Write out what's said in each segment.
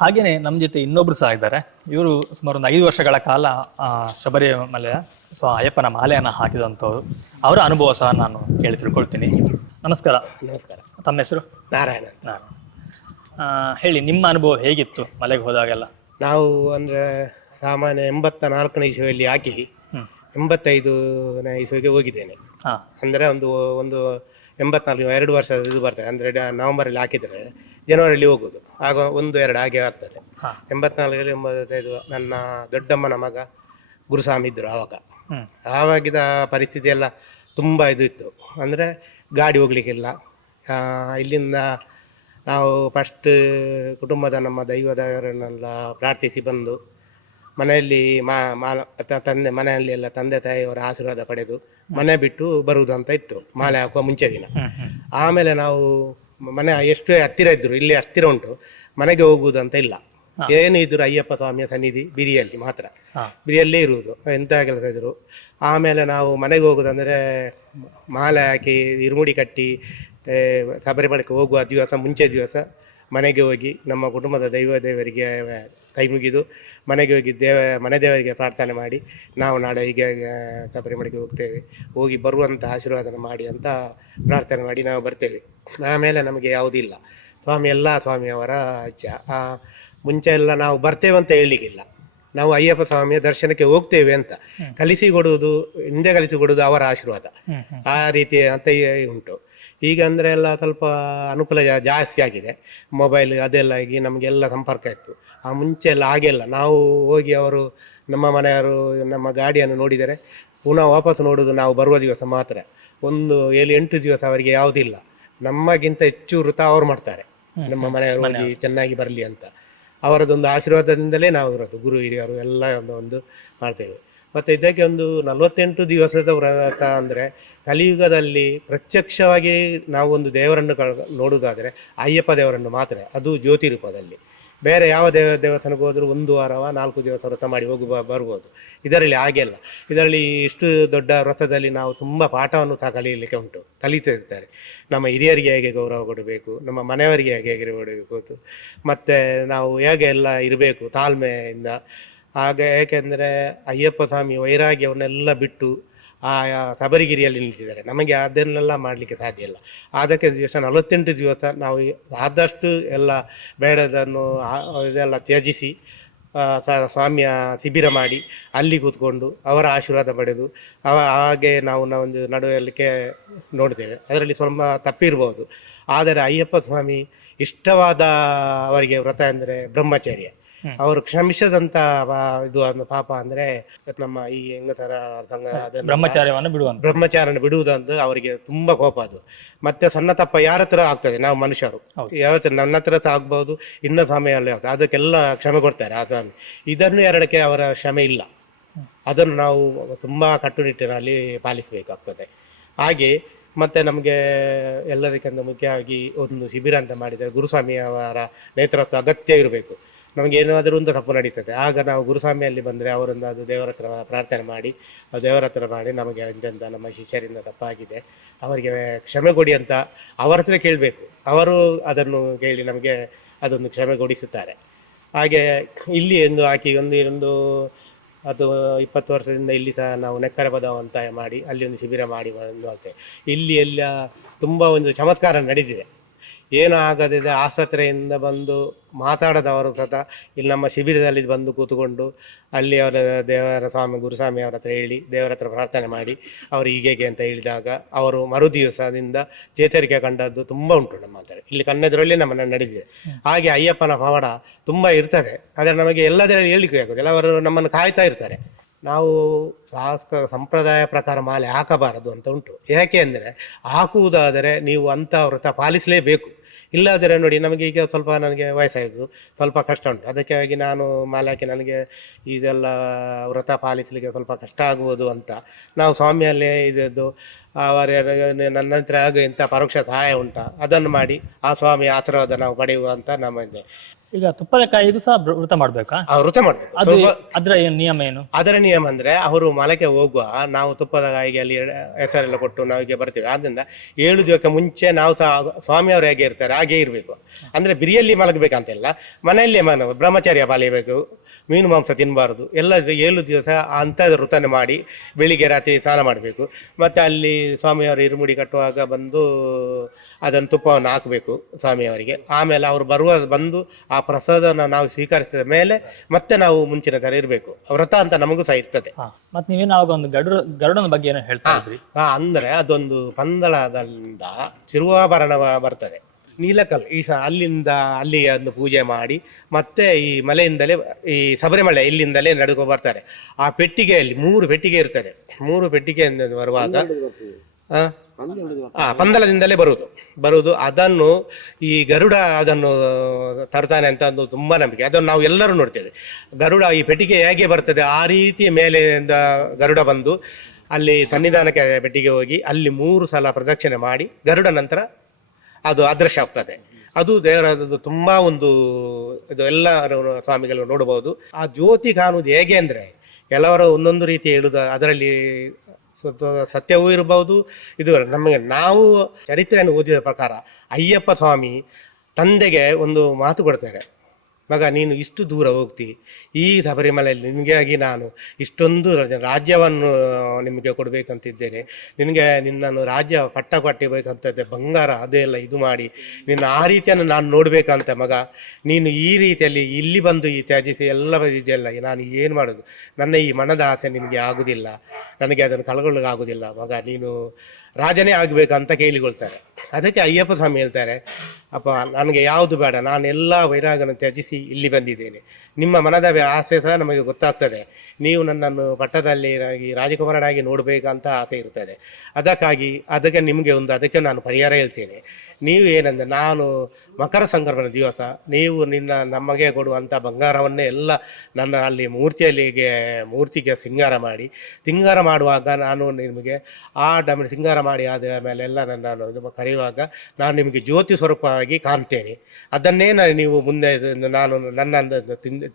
ಹಾಗೇನೆ ನಮ್ಮ ಜೊತೆ ಇನ್ನೊಬ್ರು ಸಹ ಇದ್ದಾರೆ. ಇವರು ಸುಮಾರು ಒಂದು 5 ವರ್ಷಗಳ ಕಾಲ ಶಬರಿಮಲೆಯ ಅಯ್ಯಪ್ಪನ ಮಾಲೆಯನ್ನು ಹಾಕಿದಂಥವ್ರು. ಅವರ ಅನುಭವ ಸಹ ನಾನು ಕೇಳಿ ತಿಳ್ಕೊಳ್ತೀನಿ. ನಮಸ್ಕಾರ. ನಮಸ್ಕಾರ. ತಮ್ಮ ಹೆಸರು? ನಾರಾಯಣ ಅಂತ. ಹೇಳಿ, ನಿಮ್ಮ ಅನುಭವ ಹೇಗಿತ್ತು ಮಲೆಗೆ ಹೋದಾಗೆಲ್ಲ? ನಾವು ಅಂದರೆ ಸಾಮಾನ್ಯ 84ನೇ ಇಸುವಿಯಲ್ಲಿ ಹಾಕಿ 85ನೇ ಇಸುವಿಗೆ ಹೋಗಿದ್ದೇನೆ. ಅಂದರೆ ಒಂದು ಒಂದು 84 2 ವರ್ಷ ಇದು ಬರ್ತದೆ. ಅಂದರೆ ನವಂಬರಲ್ಲಿ ಹಾಕಿದರೆ ಜನವರಿಯಲ್ಲಿ ಹೋಗೋದು, ಆಗ 1-2 ಹಾಗೆ ಆಗ್ತದೆ. 84ರಲ್ಲಿ 85 ನನ್ನ ದೊಡ್ಡಮ್ಮನ ಮಗ ಗುರುಸ್ವಾಮಿ ಇದ್ದರು ಆವಾಗ. ಆವಾಗಿದ್ದ ಪರಿಸ್ಥಿತಿ ಎಲ್ಲ ತುಂಬ ಇದು ಇತ್ತು. ಅಂದರೆ ಗಾಡಿ ಹೋಗ್ಲಿಕ್ಕಿಲ್ಲ. ಇಲ್ಲಿಂದ ನಾವು ಫಸ್ಟ್ ಕುಟುಂಬದ ನಮ್ಮ ದೈವದವರನ್ನೆಲ್ಲ ಪ್ರಾರ್ಥಿಸಿ ಬಂದು ಮನೆಯಲ್ಲಿ ತಂದೆ ಮನೆಯಲ್ಲಿ ಎಲ್ಲ ತಂದೆ ತಾಯಿಯವರ ಆಶೀರ್ವಾದ ಪಡೆದು ಮನೆ ಬಿಟ್ಟು ಬರುವುದು ಅಂತ ಇತ್ತು ಮಾಲೆ ಹಾಕುವ ಮುಂಚೆ ದಿನ. ಆಮೇಲೆ ನಾವು ಮನೆ ಎಷ್ಟು ಹತ್ತಿರ ಇದ್ದರು, ಇಲ್ಲಿ ಹತ್ತಿರ ಉಂಟು, ಮನೆಗೆ ಹೋಗುವುದು ಅಂತ ಇಲ್ಲ. ಏನು ಇದ್ರು ಅಯ್ಯಪ್ಪ ಸ್ವಾಮಿಯ ಸನ್ನಿಧಿ ಬಿರಿಯಲ್ಲಿ ಮಾತ್ರ, ಬಿರಿಯಲ್ಲೇ ಇರುವುದು, ಎಂಥ ಕೆಲಸ ಇದ್ರು. ಆಮೇಲೆ ನಾವು ಮನೆಗೆ ಹೋಗುದಂದರೆ ಮಾಲೆ ಹಾಕಿ ಇರುಮುಡಿ ಕಟ್ಟಿ ಶಬರಿಮಲೆಗೆ ಹೋಗುವ ದಿವಸ ಮುಂಚೆ ದಿವಸ ಮನೆಗೆ ಹೋಗಿ ನಮ್ಮ ಕುಟುಂಬದ ದೇವರಿಗೆ ಕೈ ಮುಗಿದು ಮನೆಗೆ ಹೋಗಿ ಮನೆ ದೇವರಿಗೆ ಪ್ರಾರ್ಥನೆ ಮಾಡಿ ನಾವು ನಾಳೆ ಹೀಗೆ ಶಬರಿಮಲೆಗೆ ಹೋಗ್ತೇವೆ, ಹೋಗಿ ಬರುವಂಥ ಆಶೀರ್ವಾದನ ಮಾಡಿ ಅಂತ ಪ್ರಾರ್ಥನೆ ಮಾಡಿ ನಾವು ಬರ್ತೇವೆ. ಆಮೇಲೆ ನಮಗೆ ಯಾವುದಿಲ್ಲ, ಸ್ವಾಮಿ ಎಲ್ಲ ಸ್ವಾಮಿಯವರ ಇಚ್ಛೆ. ಮುಂಚೆ ಎಲ್ಲ ನಾವು ಬರ್ತೇವೆ ಅಂತ ಹೇಳಲಿಕ್ಕಿಲ್ಲ, ನಾವು ಅಯ್ಯಪ್ಪ ಸ್ವಾಮಿಯ ದರ್ಶನಕ್ಕೆ ಹೋಗ್ತೇವೆ ಅಂತ ಕಲಿಸಿಕೊಡುವುದು, ಹಿಂದೆ ಕಲಿಸಿಕೊಡುವುದು ಅವರ ಆಶೀರ್ವಾದ. ಆ ರೀತಿ ಅಂತ ಉಂಟು. ಈಗ ಅಂದರೆ ಎಲ್ಲ ಸ್ವಲ್ಪ ಅನುಕೂಲ ಜಾಸ್ತಿ ಆಗಿದೆ, ಮೊಬೈಲ್ ಅದೆಲ್ಲ ಆಗಿ ನಮಗೆಲ್ಲ ಸಂಪರ್ಕ ಇತ್ತು. ಆ ಮುಂಚೆ ಎಲ್ಲ ಹಾಗೆಲ್ಲ ನಾವು ಹೋಗಿ ಅವರು ನಮ್ಮ ಮನೆಯವರು ನಮ್ಮ ಗಾಡಿಯನ್ನು ನೋಡಿದರೆ ಪುನಃ ವಾಪಸ್ ನೋಡೋದು ನಾವು ಬರುವ ದಿವಸ ಮಾತ್ರ. 7-8 ದಿವಸ ಅವರಿಗೆ ಯಾವುದಿಲ್ಲ, ನಮಗಿಂತ ಹೆಚ್ಚು ವೃತ ಅವರು ಮಾಡ್ತಾರೆ. ನಮ್ಮ ಮನೆಯವರು ಹೋಗಿ ಚೆನ್ನಾಗಿ ಬರಲಿ ಅಂತ ಅವರದೊಂದು ಆಶೀರ್ವಾದದಿಂದಲೇ ನಾವು ಇರೋದು. ಗುರು ಹಿರಿಯರು ಎಲ್ಲ ಒಂದು ಮಾಡ್ತೇವೆ. ಮತ್ತು ಇದಕ್ಕೆ ಒಂದು 48 ದಿವಸದ ವ್ರತ ಅಂದರೆ ಕಲಿಯುಗದಲ್ಲಿ ಪ್ರತ್ಯಕ್ಷವಾಗಿ ನಾವು ಒಂದು ದೇವರನ್ನು ನೋಡುವುದಾದರೆ ಅಯ್ಯಪ್ಪ ದೇವರನ್ನು ಮಾತ್ರ, ಅದು ಜ್ಯೋತಿ ರೂಪದಲ್ಲಿ. ಬೇರೆ ಯಾವ ದೇವಸ್ಥಾನಕ್ಕೆ ಹೋದರೂ 1 ವಾರ 4 ದಿವಸ ವ್ರತ ಮಾಡಿ ಬರ್ಬೋದು. ಇದರಲ್ಲಿ ಹಾಗೆಲ್ಲ. ಇದರಲ್ಲಿ ಇಷ್ಟು ದೊಡ್ಡ ವ್ರತದಲ್ಲಿ ನಾವು ತುಂಬ ಪಾಠವನ್ನು ಸಹ ಕಲಿಯಲಿಕ್ಕೆ ಉಂಟು, ಕಲಿತಿರ್ತಾರೆ. ನಮ್ಮ ಹಿರಿಯರಿಗೆ ಹೇಗೆ ಗೌರವ ಕೊಡಬೇಕು, ನಮ್ಮ ಮನೆಯವರಿಗೆ ಹೇಗೆ ಕೊಡಬೇಕು, ಮತ್ತು ನಾವು ಹೇಗೆ ಎಲ್ಲ ಇರಬೇಕು ತಾಳ್ಮೆಯಿಂದ. ಹಾಗೆ ಏಕೆಂದರೆ ಅಯ್ಯಪ್ಪ ಸ್ವಾಮಿ ವೈರಾಗ್ಯವನ್ನೆಲ್ಲ ಬಿಟ್ಟು ಆ ಶಬರಿಗಿರಿಯಲ್ಲಿ ನಿಲ್ಲಿಸಿದ್ದಾರೆ. ನಮಗೆ ಅದನ್ನೆಲ್ಲ ಮಾಡಲಿಕ್ಕೆ ಸಾಧ್ಯ ಇಲ್ಲ. ಅದಕ್ಕೆ 48 ದಿವಸ ನಾವು ಆದಷ್ಟು ಎಲ್ಲ ಬೇಡದನ್ನು ಇದೆಲ್ಲ ತ್ಯಜಿಸಿ ಸ್ವಾಮಿಯ ಶಿಬಿರ ಮಾಡಿ ಅಲ್ಲಿ ಕೂತ್ಕೊಂಡು ಅವರ ಆಶೀರ್ವಾದ ಪಡೆದು ಹಾಗೆ ನಾವು ಒಂದು ನಡುವಲಿಕ್ಕೆ ನೋಡ್ತೇವೆ. ಅದರಲ್ಲಿ ಸ್ವಲ್ಪ ತಪ್ಪಿರ್ಬೋದು, ಆದರೆ ಅಯ್ಯಪ್ಪ ಸ್ವಾಮಿ ಇಷ್ಟವಾದ ಅವರಿಗೆ ವ್ರತ ಅಂದರೆ ಬ್ರಹ್ಮಚರ್ಯ. ಅವರು ಕ್ಷಮಿಸದಂತ ಇದು ಪಾಪ ಅಂದ್ರೆ ನಮ್ಮ ಈ ಹೆಂಗತರ ಬ್ರಹ್ಮಚಾರನ ಬಿಡುವುದಂತ ಅವರಿಗೆ ತುಂಬಾ ಕೋಪ. ಅದು ಮತ್ತೆ ಸಣ್ಣ ತಪ್ಪ ಯಾರ ಹತ್ರ ಆಗ್ತದೆ, ನಾವು ಮನುಷ್ಯರು ಯಾವತ್ತು ನನ್ನ ಹತ್ರ ಸಹ ಆಗ್ಬಹುದು, ಇನ್ನ ಸಮಯ ಅದಕ್ಕೆಲ್ಲ ಕ್ಷಮೆ ಕೊಡ್ತಾರೆ ಆ ಸ್ವಾಮಿ. ಇದನ್ನು ಎರಡಕ್ಕೆ ಅವರ ಕ್ಷಮೆ ಇಲ್ಲ. ಅದನ್ನು ನಾವು ತುಂಬಾ ಕಟ್ಟುನಿಟ್ಟಿನಲ್ಲಿ ಪಾಲಿಸಬೇಕಾಗ್ತದೆ. ಹಾಗೆ ಮತ್ತು ನಮಗೆ ಎಲ್ಲದಕ್ಕಿಂತ ಮುಖ್ಯವಾಗಿ ಒಂದು ಶಿಬಿರ ಅಂತ ಮಾಡಿದರೆ ಗುರುಸ್ವಾಮಿಯವರ ನೇತೃತ್ವ ಅಗತ್ಯ ಇರಬೇಕು. ನಮಗೇನಾದರೂ ಒಂದು ತಪ್ಪು ನಡೀತದೆ, ಆಗ ನಾವು ಗುರುಸ್ವಾಮಿಯಲ್ಲಿ ಬಂದರೆ ಅವರೊಂದು ಅದು ದೇವರ ಹತ್ರ ಪ್ರಾರ್ಥನೆ ಮಾಡಿ ದೇವರ ಹತ್ರ ಮಾಡಿ ನಮಗೆ ಇಂಥ ನಮ್ಮ ಶಿಷ್ಯರಿಂದ ತಪ್ಪಾಗಿದೆ, ಅವರಿಗೆ ಕ್ಷಮೆ ಕೊಡಿ ಅಂತ ಅವರ ಹತ್ರ ಕೇಳಬೇಕು. ಅವರು ಅದನ್ನು ಕೇಳಿ ನಮಗೆ ಅದೊಂದು ಕ್ಷಮೆಗೊಳಿಸುತ್ತಾರೆ. ಹಾಗೆ ಇಲ್ಲಿ ಒಂದು ಹಾಕಿ ಒಂದು ಅದು 20 ವರ್ಷದಿಂದ ಇಲ್ಲಿ ಸಹ ನಾವು ನೆಕ್ಕರ ಬದಾವ್ ಅಂತ ಮಾಡಿ ಅಲ್ಲಿ ಒಂದು ಶಿಬಿರ ಮಾಡಿ ಮಾಡ್ತೇವೆ. ಇಲ್ಲಿ ಎಲ್ಲ ತುಂಬ ಒಂದು ಚಮತ್ಕಾರ ನಡೆದಿದೆ. ಏನೂ ಆಗದಿದೆ, ಆಸ್ಪತ್ರೆಯಿಂದ ಬಂದು ಮಾತಾಡದವರು ಸತ ಇಲ್ಲಿ ನಮ್ಮ ಶಿಬಿರದಲ್ಲಿ ಬಂದು ಕೂತ್ಕೊಂಡು ಅಲ್ಲಿ ಅವರ ದೇವರ ಸ್ವಾಮಿ ಗುರುಸ್ವಾಮಿ ಅವರ ಹತ್ರ ಹೇಳಿ ದೇವರ ಹತ್ರ ಪ್ರಾರ್ಥನೆ ಮಾಡಿ ಅವರು ಹೀಗೆ ಅಂತ ಹೇಳಿದಾಗ ಅವರು ಮರು ದಿವಸದಿಂದ ಚೇತರಿಕೆ ಕಂಡದ್ದು ತುಂಬ ಉಂಟು ನಮ್ಮ ಹತ್ರ. ಇಲ್ಲಿ ಕಣ್ಣೆದುರಲ್ಲಿ ನಮ್ಮನ್ನು ನಡೆದಿದೆ. ಹಾಗೆ ಅಯ್ಯಪ್ಪನ ಪವಾಡ ತುಂಬ ಇರ್ತದೆ, ಆದರೆ ನಮಗೆ ಎಲ್ಲದರಲ್ಲಿ ಹೇಳಲಿಕ್ಕೆ ಆಗೋದಿಲ್ಲ. ಅವರು ನಮ್ಮನ್ನು ಕಾಯ್ತಾ ಇರ್ತಾರೆ. ನಾವು ಸಂಪ್ರದಾಯ ಪ್ರಕಾರ ಮಾಲೆ ಹಾಕಬಾರದು ಅಂತ ಉಂಟು. ಯಾಕೆ ಅಂದರೆ ಹಾಕುವುದಾದರೆ ನೀವು ಅಂಥ ವ್ರತ ಪಾಲಿಸಲೇಬೇಕು. ಇಲ್ಲಾದರೆ ನೋಡಿ, ನಮಗೆ ಈಗ ಸ್ವಲ್ಪ ನನಗೆ ವಯಸ್ಸಾಯಿತು, ಸ್ವಲ್ಪ ಕಷ್ಟ ಉಂಟು. ಅದಕ್ಕಾಗಿ ನಾನು ಮಾಲೆ ಹಾಕಿ ನನಗೆ ಇದೆಲ್ಲ ವ್ರತ ಪಾಲಿಸಲಿಕ್ಕೆ ಸ್ವಲ್ಪ ಕಷ್ಟ ಆಗ್ಬೋದು ಅಂತ ನಾವು ಸ್ವಾಮಿಯಲ್ಲೇ ಇದ್ದು ನನ್ನ ನಂತರ ಆಗ ಇಂಥ ಪರೋಕ್ಷ ಸಹಾಯ ಉಂಟು ಅದನ್ನು ಮಾಡಿ ಆ ಸ್ವಾಮಿ ಆಶೀರ್ವಾದ ನಾವು ಪಡೆಯುವ ಅಂತ ನಮ್ಮಿದೆ. ಈಗ ತುಪ್ಪದ ಕಾಯಿದು ಸಹ ವೃತ ಮಾಡ್ಬೇಕಾ? ಆ ವೃತ ಮಾಡಬೇಕು. ಅದು ಅದ್ರ ಏನ್ ನಿಯಮ ಏನು? ಅದರ ನಿಯಮ ಅಂದ್ರೆ ಅವರು ಮಲಕ್ಕೆ ಹೋಗುವ ನಾವು ತುಪ್ಪದ ಕಾಯಿಗೆ ಅಲ್ಲಿ ಹೆಸರೆಲ್ಲ ಕೊಟ್ಟು ನಾವಿಗೆ ಬರ್ತೀವಿ. ಆದ್ರಿಂದ 7 ದಿವಸಕ್ಕೆ ಮುಂಚೆ ನಾವು ಸಹ ಸ್ವಾಮಿಯವರು ಹೇಗೆ ಇರ್ತಾರೆ ಹಾಗೆ ಇರಬೇಕು. ಅಂದ್ರೆ ಬಿರಿಯಲ್ಲಿ ಮಲಗಬೇಕಂತಿಲ್ಲ, ಮನೆಯಲ್ಲೇ ಬ್ರಹ್ಮಚರ್ಯ ಪಾಲಿಯಬೇಕು, ಮೀನು ಮಾಂಸ ತಿನ್ನಬಾರ್ದು. ಎಲ್ಲ 7 ದಿವಸ ಅಂಥದ್ದು ವೃತನೆ ಮಾಡಿ ಬೆಳಿಗ್ಗೆ ರಾತ್ರಿ ಸ್ನಾನ ಮಾಡಬೇಕು. ಮತ್ತು ಅಲ್ಲಿ ಸ್ವಾಮಿಯವರು ಇರುಮುಡಿ ಕಟ್ಟುವಾಗ ಬಂದು ಅದನ್ನು ತುಪ್ಪವನ್ನು ಹಾಕಬೇಕು ಸ್ವಾಮಿಯವರಿಗೆ. ಆಮೇಲೆ ಅವರು ಬಂದು ಆ ಪ್ರಸಾದನ ನಾವು ಸ್ವೀಕರಿಸಿದ ಮೇಲೆ ಮತ್ತೆ ನಾವು ಮುಂಚಿನ ಥರ ಇರಬೇಕು. ವ್ರತ ಅಂತ ನಮಗೂ ಸಹ ಇರ್ತದೆ. ಮತ್ತೆ ನೀವೇನು ಆವಾಗ ಒಂದು ಗರುಡನ ಬಗ್ಗೆ ಏನೋ ಹೇಳ್ತಾ ಇದ್ರಿ. ಅಂದರೆ ಅದೊಂದು ಪಂದಳದಿಂದ ಚಿರುವಾಭರಣ ಬರ್ತದೆ, ನೀಲಕಲ್ ಅಲ್ಲಿಂದ ಅಲ್ಲಿಗೆ ಒಂದು ಪೂಜೆ ಮಾಡಿ ಮತ್ತೆ ಈ ಮಲೆಯಿಂದಲೇ ಈ ಶಬರಿಮಲೆ ಇಲ್ಲಿಂದಲೇ ನಡ್ಕೊ ಬರ್ತಾರೆ. ಆ ಪೆಟ್ಟಿಗೆಯಲ್ಲಿ 3 ಪೆಟ್ಟಿಗೆ ಇರ್ತದೆ. 3 ಪೆಟ್ಟಿಗೆ ಬರುವಾಗ ಪಂದಲದಿಂದಲೇ ಬರುವುದು ಅದನ್ನು ಈ ಗರುಡ ಅದನ್ನು ತರ್ತಾನೆ ಅಂತ ಒಂದು ತುಂಬ ನಂಬಿಕೆ. ಅದನ್ನು ನಾವು ಎಲ್ಲರೂ ನೋಡ್ತೇವೆ. ಗರುಡ ಈ ಪೆಟ್ಟಿಗೆ ಹೇಗೆ ಬರ್ತದೆ ಆ ರೀತಿ ಮೇಲೆಯಿಂದ ಗರುಡ ಬಂದು ಅಲ್ಲಿ ಸನ್ನಿಧಾನಕ್ಕೆ ಪೆಟ್ಟಿಗೆ ಹೋಗಿ ಅಲ್ಲಿ 3 ಸಲ ಪ್ರದಕ್ಷಿಣೆ ಮಾಡಿ ಗರುಡ ನಂತರ ಅದು ಅದೃಶ್ಯ ಆಗ್ತದೆ. ಅದು ದೇವರದ್ದು ತುಂಬ ಒಂದು ಇದು ಎಲ್ಲ ಸ್ವಾಮಿಗಳು ನೋಡಬಹುದು. ಆ ಜ್ಯೋತಿ ಕಾಣುವುದು ಹೇಗೆ ಅಂದರೆ ಕೆಲವರು ಒಂದೊಂದು ರೀತಿ ಹೇಳುವುದು, ಅದರಲ್ಲಿ ಸತ್ಯವೂ ಇರಬಹುದು. ಇದು ನಮಗೆ ನಾವು ಚರಿತ್ರೆಯನ್ನು ಓದಿದ ಪ್ರಕಾರ ಅಯ್ಯಪ್ಪ ಸ್ವಾಮಿ ತಂದೆಗೆ ಒಂದು ಮಾತು ಕೊಡ್ತಾರೆ, ಮಗ ನೀನು ಇಷ್ಟು ದೂರ ಹೋಗ್ತಿ, ಈ ಶಬರಿಮಲೆಯಲ್ಲಿ ನಿನಗಾಗಿ ನಾನು ಇಷ್ಟೊಂದು ರಾಜ್ಯವನ್ನು ನಿಮಗೆ ಕೊಡಬೇಕಂತಿದ್ದೇನೆ, ನಿನ್ನನ್ನು ರಾಜ್ಯ ಪಟ್ಟ ಕಟ್ಟಿಬೇಕಂತದ್ದೆ, ಬಂಗಾರ ಅದೆಲ್ಲ ಇದು ಮಾಡಿ ನಿನ್ನ ಆ ರೀತಿಯನ್ನು ನಾನು ನೋಡಬೇಕಂತ ಮಗ. ನೀನು ಈ ರೀತಿಯಲ್ಲಿ ಇಲ್ಲಿ ಬಂದು ಈ ತ್ಯಜಿಸಿ ಎಲ್ಲ ಇದೆಲ್ಲ ನಾನು ಏನು ಮಾಡೋದು, ನನ್ನ ಈ ಮನದ ಆಸೆ ನಿನಗೆ ಆಗುವುದಿಲ್ಲ, ನನಗೆ ಅದನ್ನು ಕಳ್ಕೊಳ್ಳೋಕ್ಕಾಗೋದಿಲ್ಲ ಮಗ, ನೀನು ರಾಜನೇ ಆಗಬೇಕಂತ ಕೇಳಿಕೊಳ್ತಾರೆ. ಅದಕ್ಕೆ ಅಯ್ಯಪ್ಪ ಸ್ವಾಮಿ ಹೇಳ್ತಾರೆ, ಅಪ್ಪ ನನಗೆ ಯಾವುದು ಬೇಡ, ನಾನು ಎಲ್ಲ ವೈರಾಗನ ತ್ಯಜಿಸಿ ಇಲ್ಲಿ ಬಂದಿದ್ದೇನೆ, ನಿಮ್ಮ ಮನದ ಆಸೆ ಸಹ ನಮಗೆ ಗೊತ್ತಾಗ್ತದೆ, ನೀವು ನನ್ನನ್ನು ಪಟ್ಟದಲ್ಲಿ ರಾಜಕುಮಾರನಾಗಿ ನೋಡಬೇಕಂತ ಆಸೆ ಇರ್ತದೆ, ಅದಕ್ಕೆ ನಿಮಗೆ ಅದಕ್ಕೆ ನಾನು ಪರಿಹಾರ ಹೇಳ್ತೇನೆ. ನೀವು ಏನಂದರೆ ನಾನು ಮಕರ ಸಂಕ್ರಮಣ ದಿವಸ ನೀವು ನಮಗೆ ಕೊಡುವಂಥ ಬಂಗಾರವನ್ನೇ ಎಲ್ಲ ನನ್ನ ಅಲ್ಲಿ ಮೂರ್ತಿಗೆ ಸಿಂಗಾರ ಮಾಡುವಾಗ ನಾನು ನಿಮಗೆ ಆ ಸಿಂಗಾರ ಮಾಡಿ ಆದ ಮೇಲೆ ಎಲ್ಲ ನಾನು ಕರೆಯುವಾಗ ನಾನು ನಿಮಗೆ ಜ್ಯೋತಿ ಸ್ವರೂಪವಾಗಿ ಕಾಣ್ತೇನೆ. ಅದನ್ನೇ ನೀವು ಮುಂದೆ ನನ್ನನ್ನು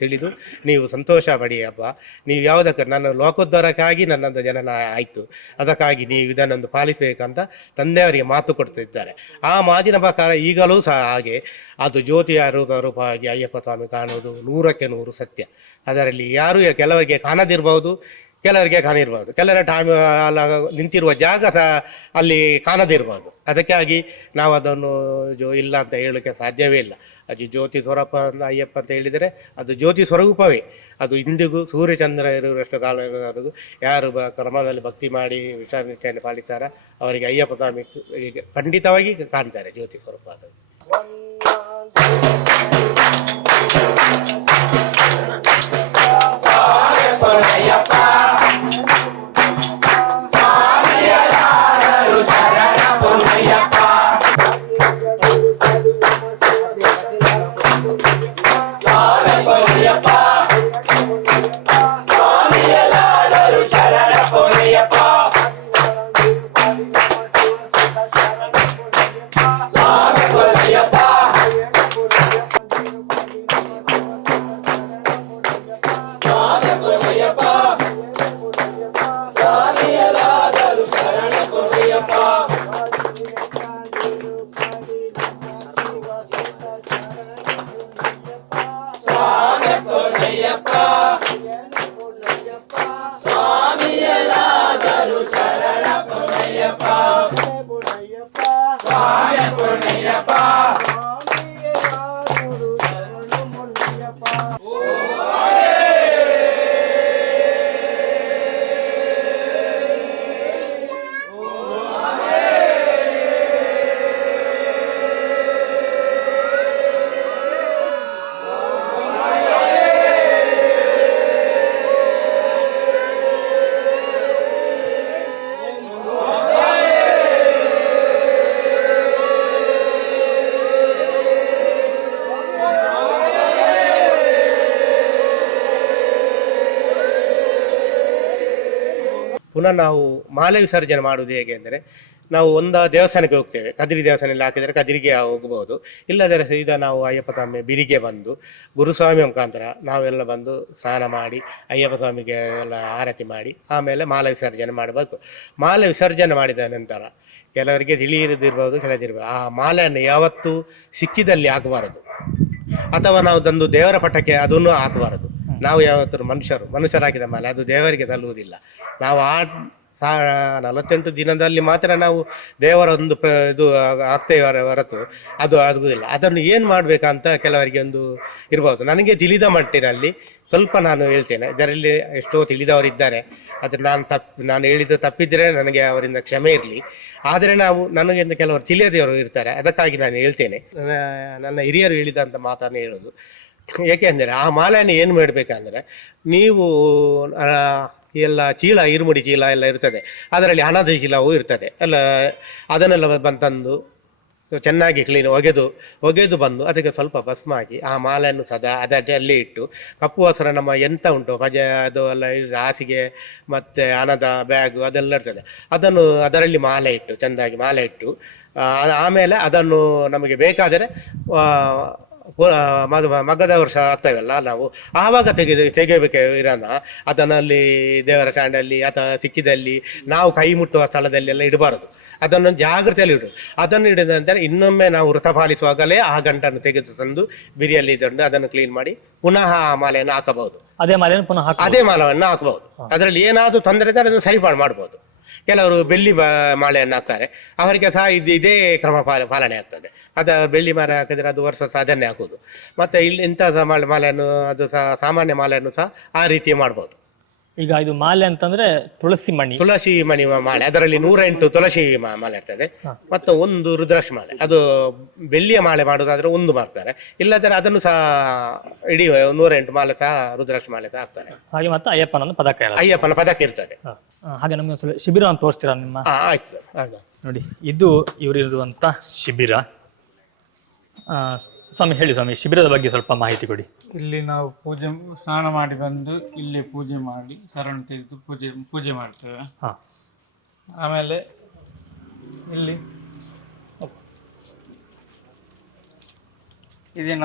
ತಿಳಿದು ನೀವು ಸಂತೋಷ ಪಡಿ ಹಬ್ಬ. ನೀವು ಯಾವುದಕ್ಕೆ ನನ್ನ ಲೋಕೋದ್ಧಾರಕ್ಕಾಗಿ ನನ್ನಂಥ ಜನನ ಆಯಿತು, ಅದಕ್ಕಾಗಿ ನೀವು ಇದನ್ನೊಂದು ಪಾಲಿಸಬೇಕಂತ ತಂದೆಯವರಿಗೆ ಮಾತು ಕೊಡ್ತಿದ್ದಾರೆ. ಆ ಮಾತಿನ ಪ್ರಕಾರ ಈಗಲೂ ಸಹ ಹಾಗೆ ಅದು ಜ್ಯೋತಿಯ ರೂಪವಾಗಿ ಅಯ್ಯಪ್ಪ ಸ್ವಾಮಿ ಕಾಣುವುದು 100ಕ್ಕೆ 100 ಸತ್ಯ. ಅದರಲ್ಲಿ ಕೆಲವರಿಗೆ ಕಾಣದಿರ್ಬೋದು, ಕೆಲವರಿಗೆ ಕಾಣಿರ್ಬೋದು, ಕೆಲವರ ಟೈಮ್ ಅಲ್ಲ ನಿಂತಿರುವ ಜಾಗ ಸಹ ಅಲ್ಲಿ ಕಾಣದಿರ್ಬೋದು. ಅದಕ್ಕಾಗಿ ನಾವು ಅದನ್ನು ಇಲ್ಲ ಅಂತ ಹೇಳೋಕ್ಕೆ ಸಾಧ್ಯವೇ ಇಲ್ಲ. ಅದು ಜ್ಯೋತಿ ಸ್ವರೂಪ ಅಯ್ಯಪ್ಪ ಅಂತ ಹೇಳಿದರೆ ಅದು ಜ್ಯೋತಿ ಸ್ವರೂಪವೇ. ಅದು ಇಂದಿಗೂ ಸೂರ್ಯಚಂದ್ರ ಇರುವಷ್ಟು ಕಾಲದವರೆಗೂ ಯಾರು ಕ್ರಮದಲ್ಲಿ ಭಕ್ತಿ ಮಾಡಿ ವಿಶ್ವಾಸನಿಷ್ಠೆಯನ್ನು ಪಾಲಿಸ್ತಾರ ಅವರಿಗೆ ಅಯ್ಯಪ್ಪ ಸ್ವಾಮಿ ಖಂಡಿತವಾಗಿ ಕಾಣ್ತಾರೆ ಜ್ಯೋತಿ ಸ್ವರೂಪ. ಅದು ಪುನಃ ನಾವು ಮಾಲೆ ವಿಸರ್ಜನೆ ಮಾಡುವುದು ಹೇಗೆ ಅಂದರೆ ನಾವು ಒಂದು ದೇವಸ್ಥಾನಕ್ಕೆ ಹೋಗ್ತೇವೆ, ಕದಿರಿ ದೇವಸ್ಥಾನದಲ್ಲಿ ಹಾಕಿದರೆ ಕದಿರಿಗೆ ಹೋಗ್ಬೋದು. ಇಲ್ಲದರೆ ಸೀದಾ ನಾವು ಅಯ್ಯಪ್ಪ ಸ್ವಾಮಿ ಬಿರಿಗೆ ಬಂದು ಗುರುಸ್ವಾಮಿ ಮುಖಾಂತರ ನಾವೆಲ್ಲ ಬಂದು ಸ್ನಾನ ಮಾಡಿ ಅಯ್ಯಪ್ಪ ಸ್ವಾಮಿಗೆ ಎಲ್ಲ ಆರತಿ ಮಾಡಿ ಆಮೇಲೆ ಮಾಲೆ ವಿಸರ್ಜನೆ ಮಾಡಬೇಕು. ಮಾಲೆ ವಿಸರ್ಜನೆ ಮಾಡಿದ ನಂತರ ಕೆಲವರಿಗೆ ತಿಳಿಯದಿರ್ಬೋದು, ಕೆಲದಿರ್ಬೋದು, ಆ ಮಾಲೆಯನ್ನು ಯಾವತ್ತೂ ಸಿಕ್ಕಿದಲ್ಲಿ ಹಾಕಬಾರದು, ಅಥವಾ ನಾವು ತಂದು ದೇವರ ಪಟ್ಟಕ್ಕೆ ಅದನ್ನು ಹಾಕಬಾರದು. ನಾವು ಯಾವತ್ತೂ ಮನುಷ್ಯರಾಕಿದ ಮಾಲೆ ಅದು ದೇವರಿಗೆ ತಲ್ಲುವುದಿಲ್ಲ. ನಾವು 48 ದಿನದಲ್ಲಿ ಮಾತ್ರ ನಾವು ದೇವರ ಒಂದು ಇದು ಆಗ್ತೇವೆ ಹೊರತು ಅದು ಆಗುವುದಿಲ್ಲ. ಅದನ್ನು ಏನು ಮಾಡಬೇಕಂತ ಕೆಲವರಿಗೆ ಒಂದು ಇರ್ಬೋದು. ನನಗೆ ತಿಳಿದ ಮಟ್ಟಿನಲ್ಲಿ ಸ್ವಲ್ಪ ನಾನು ಹೇಳ್ತೇನೆ, ಇದರಲ್ಲಿ ಎಷ್ಟೋ ತಿಳಿದವರಿದ್ದಾರೆ. ಆದರೆ ನಾನು ಹೇಳಿದ್ದು ತಪ್ಪಿದ್ದರೆ ನನಗೆ ಅವರಿಂದ ಕ್ಷಮೆ ಇರಲಿ. ಆದರೆ ನನಗೆ ಕೆಲವರು ತಿಳಿಯದವರು ಇರ್ತಾರೆ, ಅದಕ್ಕಾಗಿ ನಾನು ಹೇಳ್ತೇನೆ. ನನ್ನ ಹಿರಿಯರು ಹೇಳಿದಂಥ ಮಾತನ್ನು ಹೇಳೋದು. ಏಕೆಂದರೆ ಆ ಮಾಲೆಯನ್ನು ಏನು ಮಾಡಬೇಕಂದ್ರೆ, ನೀವು ಎಲ್ಲ ಚೀಲ, ಇರುಮುಡಿ ಚೀಲ ಎಲ್ಲ ಇರ್ತದೆ, ಅದರಲ್ಲಿ ಹಣದ ಚೀಲವೂ ಇರ್ತದೆ ಎಲ್ಲ, ಅದನ್ನೆಲ್ಲ ತಂದು ಚೆನ್ನಾಗಿ ಕ್ಲೀನ್ ಒಗೆದು ಬಂದು ಅದಕ್ಕೆ ಸ್ವಲ್ಪ ಭಸ್ಮ ಹಾಕಿ ಆ ಮಾಲೆಯನ್ನು ಸದಾ ಅದರಲ್ಲಿ ಇಟ್ಟು, ಕಪ್ಪು ವಸ್ತ್ರ ನಮ್ಮ ಎಂತ ಉಂಟು ಪಜೆ ಅದು ಎಲ್ಲ ಹಾಸಿಗೆ ಮತ್ತು ಹಣದ ಬ್ಯಾಗು ಅದೆಲ್ಲ ಇರ್ತದೆ, ಅದನ್ನು ಅದರಲ್ಲಿ ಮಾಲೆ ಇಟ್ಟು ಚೆಂದಾಗಿ ಮಾಲೆ ಇಟ್ಟು ಆಮೇಲೆ ಅದನ್ನು ನಮಗೆ ಬೇಕಾದರೆ ಮಗದ ವರ್ಷ ಆಗ್ತೇವಲ್ಲ ನಾವು, ಆವಾಗ ತೆಗೆಯಬೇಕು ಇರೋಣ. ಅದನ್ನಲ್ಲಿ ದೇವರ ಸ್ಟ್ಯಾಂಡಲ್ಲಿ ಅಥವಾ ಸಿಕ್ಕಿದಲ್ಲಿ ನಾವು ಕೈ ಮುಟ್ಟುವ ಸ್ಥಳದಲ್ಲಿ ಎಲ್ಲ ಇಡಬಾರದು. ಅದನ್ನು ಜಾಗ್ರತೆಯಲ್ಲಿ ಇಡು. ಅದನ್ನು ಹಿಡಿದ ನಂತರ ಇನ್ನೊಮ್ಮೆ ನಾವು ವೃತ ಪಾಲಿಸುವಾಗಲೇ ಆ ಗಂಟನ್ನು ತೆಗೆದು ತಂದು ಬಿರಿಯಲ್ಲಿ ತಂದು ಅದನ್ನು ಕ್ಲೀನ್ ಮಾಡಿ ಪುನಃ ಆ ಮಾಲೆಯನ್ನು ಹಾಕಬಹುದು. ಅದೇ ಮಾಲೆಯನ್ನು ಅದೇ ಮಾಲೆಯನ್ನು ಹಾಕಬಹುದು. ಅದರಲ್ಲಿ ಏನಾದರೂ ತೊಂದರೆ ಇದ್ದರೆ ಅದನ್ನು ಸರಿಪಾಡು ಮಾಡ್ಬೋದು. ಕೆಲವರು ಬೆಳ್ಳಿ ಮಾಲೆಯನ್ನು ಹಾಕ್ತಾರೆ, ಅವರಿಗೆ ಸಹ ಇದೇ ಕ್ರಮ ಪಾಲನೆ ಆಗ್ತದೆ. ಬೆಳ್ಳಿ ಮಾಲೆ ಹಾಕಿದರೆ ಅದು ವರ್ಷ ಸಹ ಅದನ್ನೇ ಹಾಕೋದು. ಮತ್ತು ಇಲ್ಲಿ ಇಂಥ ಮಾಲೆಯನ್ನು ಅದು ಸಹ ಸಾಮಾನ್ಯ ಮಾಲೆಯನ್ನು ಸಹ ಆ ರೀತಿ ಮಾಡ್ಬೋದು. ಈಗ ಇದು ಮಾಲೆ ಅಂತಂದ್ರೆ ತುಳಸಿ ಮಣಿ ಮಾಲೆ, ಅದರಲ್ಲಿ 108 ತುಳಸಿ ಮಾಲೆ ಇರ್ತದೆ, ಮತ್ತು ಒಂದು ರುದ್ರಾಕ್ಷ ಮಾಲೆ. ಅದು ಬೆಳ್ಳಿಯ ಮಾಲೆ ಮಾಡೋದಾದ್ರೆ ಒಂದು ಮಾಡ್ತಾರೆ, ಇಲ್ಲದ್ರೆ ಅದನ್ನು ಸಹ ಇಡೀ 108 ಮಾಲೆ ಸಹ ರುದ್ರಾಕ್ಷ ಮಾಲೆ ಸಹ ಹಾಕ್ತಾರೆ. ಹಾಗೆ ಮತ್ತೆ ಅಯ್ಯಪ್ಪನ ಪದಕ ಇರ್ತದೆ. ಹಾಗೆ ನಮ್ಗೆ ಸ್ವಲ್ಪ ಶಿಬಿರ ಅಂತ ತೋರಿಸ್ತೀರಾ ನಿಮ್ಮ? ಆಯ್ತು ಸರ್. ನೋಡಿ, ಇದು ಇವರಿರುವಂತ ಶಿಬಿರ. ಸ್ವಾಮಿ ಹೇಳಿ ಸ್ವಾಮಿ, ಶಿಬಿರದ ಬಗ್ಗೆ ಸ್ವಲ್ಪ ಮಾಹಿತಿ ಕೊಡಿ. ಇಲ್ಲಿ ನಾವು ಸ್ನಾನ ಮಾಡಿ ಬಂದು ಇಲ್ಲಿ ಪೂಜೆ ಮಾಡಿ ಶರಣ ತೆಗೆದು ಪೂಜೆ ಮಾಡ್ತೇವೆ. ಆಮೇಲೆ ಇಲ್ಲಿ ಇದು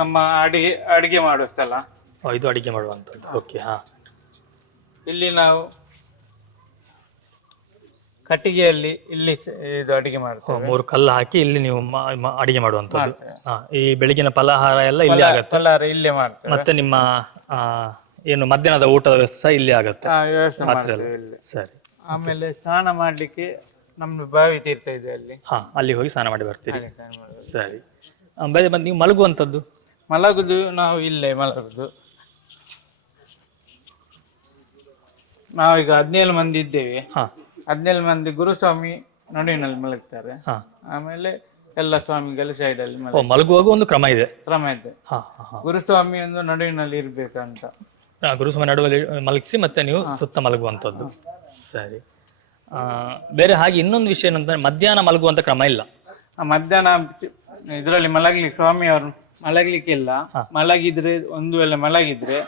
ನಮ್ಮ ಅಡಿಗೆ ಮಾಡುವ ಸ್ಥಳ. ಇದು ಅಡಿಗೆ ಮಾಡುವಂಥದ್ದು. ಓಕೆ. ಇಲ್ಲಿ ನಾವು ಕಟ್ಟಿಗೆಯಲ್ಲಿ ಇಲ್ಲಿ ಇದು ಅಡಿಗೆ ಮಾಡ್ತೇವೆ. 3 ಕಲ್ಲು ಹಾಕಿ ಇಲ್ಲಿ ನೀವು ಅಡಿಗೆ ಮಾಡುವಂಥದ್ದು. ಈ ಬೆಳಗಿನ ಫಲಹಾರ ಎಲ್ಲ ಇಲ್ಲಿ ಆಗುತ್ತೆ. ಫಲಹಾರ ಇಲ್ಲೇ ಮಾಡ್ತೇವೆ. ಮತ್ತೆ ನಿಮ್ಮ ಏನು ಮಧ್ಯಾಹ್ನದ ಊಟದ ವ್ಯವಸ್ಥೆ ಇಲ್ಲಿ ಆಗುತ್ತೆ. ವ್ಯವಸ್ಥೆ ಮಾಡ್ತೇವೆ ಇಲ್ಲಿ. ಸರಿ. ಆಮೇಲೆ ಸ್ನಾನ ಮಾಡ್ಲಿಕ್ಕೆ ನಮ್ದು ಬಾವಿ ತೀರ್ಥ ಇದೆ ಅಲ್ಲಿ. ಅಲ್ಲಿ ಹೋಗಿ ಸ್ನಾನ ಮಾಡಿ ಬರ್ತೀರಿ. ಸರಿ. ಬಂದು ನೀವು ಮಲಗುವಂಥದ್ದು? ಮಲಗುದು ನಾವು ಇಲ್ಲೇ ಮಲಗುದು. ನಾವೀಗ 17 ಮಂದಿ ಇದ್ದೇವೆ. 17 ಮಂದಿ ಗುರುಸ್ವಾಮಿ ನಡುವಿನಲ್ಲಿ ಮಲಗ್ತಾರೆ. ಆಮೇಲೆ ಎಲ್ಲ ಸ್ವಾಮಿಗಳು ಸೈಡ್ ಅಲ್ಲಿ ಮಲಗುವಾಗ ಒಂದು ಕ್ರಮ ಇದೆ. ಗುರುಸ್ವಾಮಿ ಒಂದು ನಡುವಿನಲ್ಲಿ ಇರ್ಬೇಕಂತ. ಗುರುಸ್ವಾಮಿ ನಡುವಲ್ಲಿ ಮಲಗಿಸಿ ಮತ್ತೆ ನೀವು ಸುತ್ತ ಮಲಗುವಂಥದ್ದು. ಸರಿ. ಬೇರೆ ಹಾಗೆ ಇನ್ನೊಂದು ವಿಷಯ ಏನಂದ್ರೆ ಮಧ್ಯಾಹ್ನ ಮಲಗುವಂತ ಕ್ರಮ ಇಲ್ಲ. ಮಧ್ಯಾಹ್ನ ಇದರಲ್ಲಿ ಮಲಗ್ಲಿಕ್ಕೆ ಸ್ವಾಮಿಯವರು ಮಲಗ್ಲಿಕ್ಕಿಲ್ಲ. ಮಲಗಿದ್ರೆ ಒಂದು ವೇಳೆ ಮಲಗಿದ್ರೆ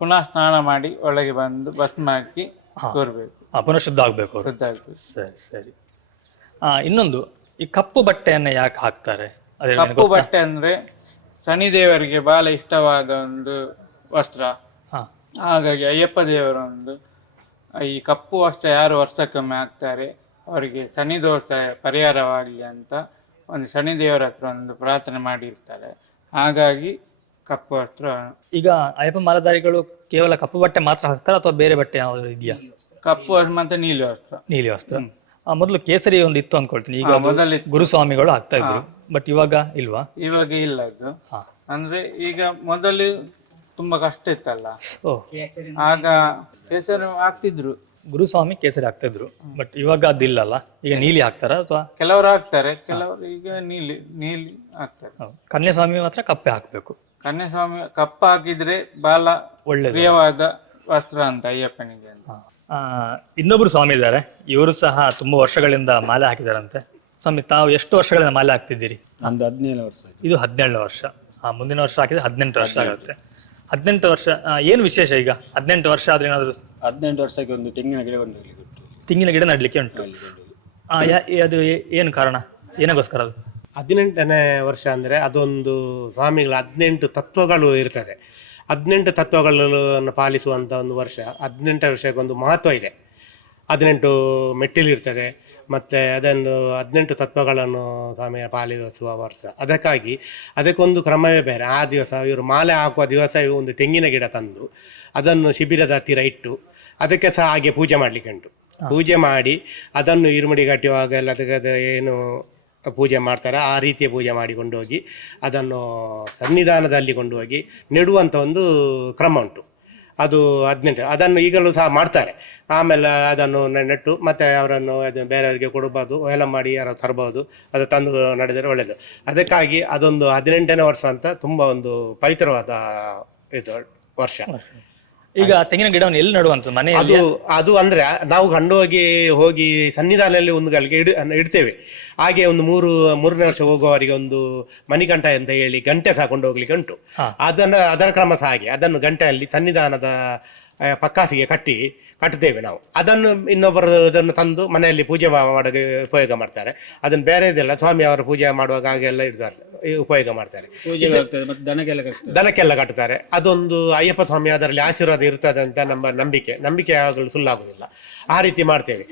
ಪುನಃ ಸ್ನಾನ ಮಾಡಿ ಒಳಗೆ ಬಂದು ಭಸ್ಮ ಹಾಕಿ ತೋರ್ಬೇಕು. ಪುನಃ ಶುದ್ಧ ಆಗ್ಬೇಕು. ಸರಿ ಸರಿ. ಇನ್ನೊಂದು, ಈ ಕಪ್ಪು ಬಟ್ಟೆಯನ್ನ ಯಾಕೆ ಹಾಕ್ತಾರೆ? ಕಪ್ಪು ಬಟ್ಟೆ ಅಂದ್ರೆ ಶನಿದೇವರಿಗೆ ಬಹಳ ಇಷ್ಟವಾದ ಒಂದು ವಸ್ತ್ರ. ಹಾಗಾಗಿ ಅಯ್ಯಪ್ಪ ದೇವರ ಒಂದು ಈ ಕಪ್ಪು ವಸ್ತ್ರ ಯಾರು ವರ್ಷಕ್ಕೊಮ್ಮೆ ಹಾಕ್ತಾರೆ ಅವರಿಗೆ ಶನಿ ದೋಷ ಪರಿಹಾರವಾಗಲಿ ಅಂತ ಒಂದು ಶನಿದೇವರ ಹತ್ರ ಒಂದು ಪ್ರಾರ್ಥನೆ ಮಾಡಿರ್ತಾರೆ. ಹಾಗಾಗಿ ಕಪ್ಪು ವಸ್ತ್ರ. ಈಗ ಅಯ್ಯಪ್ಪ ಮಾಲಾಧಾರಿಗಳು ಕೇವಲ ಕಪ್ಪು ಬಟ್ಟೆ ಮಾತ್ರ ಹಾಕ್ತಾರೆ ಅಥವಾ ಬೇರೆ ಬಟ್ಟೆ ಯಾವ್ದು ಇದೆಯಾ? ಕಪ್ಪು ವಸ್ತ್ರ ಮತ್ತೆ ನೀಲಿ ವಸ್ತ್ರ. ನೀಲಿ ವಸ್ತ್ರ. ಮೊದಲು ಕೇಸರಿ ಒಂದು ಇತ್ತು ಅನ್ಕೊಳ್ತೀನಿ. ಈಗ ಗುರುಸ್ವಾಮಿಗಳು ಹಾಕ್ತಾ ಇದ್ರು, ಬಟ್ ಇವಾಗ ಇಲ್ವಾ? ಇವಾಗ ಇಲ್ಲ ಅದು. ಅಂದ್ರೆ ಈಗ ಮೊದಲು ತುಂಬಾ ಕಷ್ಟ ಇತ್ತಲ್ಲ, ಆಗ ಕೇಸರಿ ಹಾಕ್ತಿದ್ರು. ಗುರುಸ್ವಾಮಿ ಕೇಸರಿ ಹಾಕ್ತಾ ಇದ್ರು, ಬಟ್ ಇವಾಗ ಅದಿಲ್ಲಲ್ಲ. ಈಗ ನೀಲಿ ಹಾಕ್ತಾರ ಅಥವಾ? ಕೆಲವರು ಹಾಕ್ತಾರೆ, ಕೆಲವರು ಈಗ ನೀಲಿ ಹಾಕ್ತಾರೆ. ಕನ್ಯಾಸ್ವಾಮಿ ಮಾತ್ರ ಕಪ್ಪೆ ಹಾಕ್ಬೇಕು. ಕನ್ಯಾಸ್ವಾಮಿ ಕಪ್ಪ ಹಾಕಿದ್ರೆ ಬಹಳ ಒಳ್ಳೆ ಪ್ರಿಯವಾದ ವಸ್ತ್ರ ಅಂತ ಅಯ್ಯಪ್ಪನಿಗೆ ಅಂತ. ಇನ್ನೊಬ್ರು ಸ್ವಾಮಿ ಇದ್ದಾರೆ, ಇವರು ಸಹ ತುಂಬಾ ವರ್ಷಗಳಿಂದ ಮಾಲೆ ಹಾಕಿದಾರಂತೆ. ಸ್ವಾಮಿ, ತಾವು ಎಷ್ಟು ವರ್ಷಗಳಿಂದ ಮಾಲೆ ಹಾಕ್ತಿದ್ದೀರಿ? ನಮ್ದು 17 ವರ್ಷ. ಇದು 17 ವರ್ಷ. ಮುಂದಿನ ವರ್ಷ ಹಾಕಿದ್ರೆ 18 ವರ್ಷ ಆಗುತ್ತೆ. 18 ವರ್ಷ ಏನು ವಿಶೇಷ? ಈಗ 18 ವರ್ಷ ಆದ್ರೆ ಏನಾದ್ರು? 18 ವರ್ಷಕ್ಕೆ ಒಂದು ತೆಂಗಿನ ಗಿಡ ತೆಂಗಿನ ಗಿಡ ನಡ್ಲಿಕ್ಕೆ ಉಂಟು. ಅದು ಏನು ಕಾರಣ, ಏನಗೋಸ್ಕರ ಅದು? 18ನೇ ವರ್ಷ ಅಂದರೆ ಅದೊಂದು ಸ್ವಾಮಿಗಳ 18 ತತ್ವಗಳು ಇರ್ತದೆ. 18 ತತ್ವಗಳನ್ನು ಪಾಲಿಸುವಂಥ ಒಂದು ವರ್ಷ. 18 ವರ್ಷಕ್ಕೊಂದು ಮಹತ್ವ ಇದೆ. 18 ಮೆಟ್ಟಿಲಿರ್ತದೆ, ಮತ್ತು ಅದನ್ನು 18 ತತ್ವಗಳನ್ನು ಸ್ವಾಮಿಯ ಪಾಲಿಸುವ ವರ್ಷ. ಅದಕ್ಕಾಗಿ ಅದಕ್ಕೊಂದು ಕ್ರಮವೇ ಬೇರೆ. ಆ ದಿವಸ ಇವರು ಮಾಲೆ ಹಾಕುವ ದಿವಸ ಒಂದು ತೆಂಗಿನ ಗಿಡ ತಂದು ಅದನ್ನು ಶಿಬಿರದ ಹತ್ತಿರ ಇಟ್ಟು ಅದಕ್ಕೆ ಸಹ ಹಾಗೆ ಪೂಜೆ ಮಾಡಲಿಕ್ಕೆ ಉಂಟು. ಪೂಜೆ ಮಾಡಿ ಅದನ್ನು ಇರುಮುಡಿ ಕಟ್ಟುವಾಗ ಎಲ್ಲ ತೆಗೆದು ಏನು ಪೂಜೆ ಮಾಡ್ತಾರೆ ಆ ರೀತಿಯ ಪೂಜೆ ಮಾಡಿ ಕೊಂಡೋಗಿ ಅದನ್ನು ಸನ್ನಿಧಾನದಲ್ಲಿ ಕೊಂಡೋಗಿ ನೆಡುವಂಥ ಒಂದು ಕ್ರಮ ಉಂಟು. ಅದು 18 ಅದನ್ನು ಈಗಲೂ ಸಹ ಮಾಡ್ತಾರೆ. ಆಮೇಲೆ ಅದನ್ನು ನೆಟ್ಟು ಮತ್ತು ಅವರನ್ನು ಅದು ಬೇರೆಯವರಿಗೆ ಕೊಡಬಾರ್ದು, ಎಲ್ಲ ಮಾಡಿ ಯಾರು ತರಬಹುದು, ಅದು ತಂದು ನಡೆದರೆ ಒಳ್ಳೆಯದು. ಅದಕ್ಕಾಗಿ ಅದೊಂದು 18ನೇ ವರ್ಷ ಅಂತ ತುಂಬ ಒಂದು ಪವಿತ್ರವಾದ ಇದು ವರ್ಷ. ಈಗ ತೆಂಗಿನ ಗಿಡವನ್ನು ಎಲ್ಲಿ ನೆಡುವಂಥದ್ದು? ಮನೆಯಲ್ಲಿ? ಅದು ಅಂದ್ರೆ ನಾವು ಹೋಗಿ ಸನ್ನಿಧಾನದಲ್ಲಿ ಒಂದು ಗಲ್ಲಿಗೆ ಇಡ್ತೇವೆ. ಹಾಗೆ ಒಂದು ಮೂರನೇ ವರ್ಷ ಹೋಗುವವರಿಗೆ ಒಂದು ಮಣಿಕಂಠ ಅಂತ ಹೇಳಿ ಗಂಟೆ ಸಹ ಕೊಂಡು ಹೋಗ್ಲಿಕ್ಕೆ ಉಂಟು. ಅದರ ಕ್ರಮ ಸಹ ಹಾಗೆ. ಅದನ್ನು ಗಂಟೆಯಲ್ಲಿ ಸನ್ನಿಧಾನದ ಪಕ್ಕಾಸಿಗೆ ಕಟ್ಟುತ್ತೇವೆ ನಾವು. ಅದನ್ನು ಇನ್ನೊಬ್ಬರು ಅದನ್ನು ತಂದು ಮನೆಯಲ್ಲಿ ಪೂಜೆ ಮಾಡೋಕೆ ಉಪಯೋಗ ಮಾಡ್ತಾರೆ. ಅದನ್ನು ಬೇರೆ ಇದೆಲ್ಲ ಸ್ವಾಮಿ ಅವರ ಪೂಜೆ ಮಾಡುವಾಗ ಹಾಗೆಲ್ಲ ಇಡ್ತಾರೆ, ಉಪಯೋಗ ಮಾಡ್ತಾರೆ. ದನಕ್ಕೆಲ್ಲ ಕಟ್ಟುತ್ತಾರೆ. ಅದೊಂದು ಅಯ್ಯಪ್ಪ ಸ್ವಾಮಿ ಅದರಲ್ಲಿ ಆಶೀರ್ವಾದ ಇರ್ತದೆ ಅಂತ ನಮ್ಮ ನಂಬಿಕೆ ಆಗಲು ಸುಳ್ಳಾಗುವುದಿಲ್ಲ. ಆ ರೀತಿ ಮಾಡ್ತೇವೆ.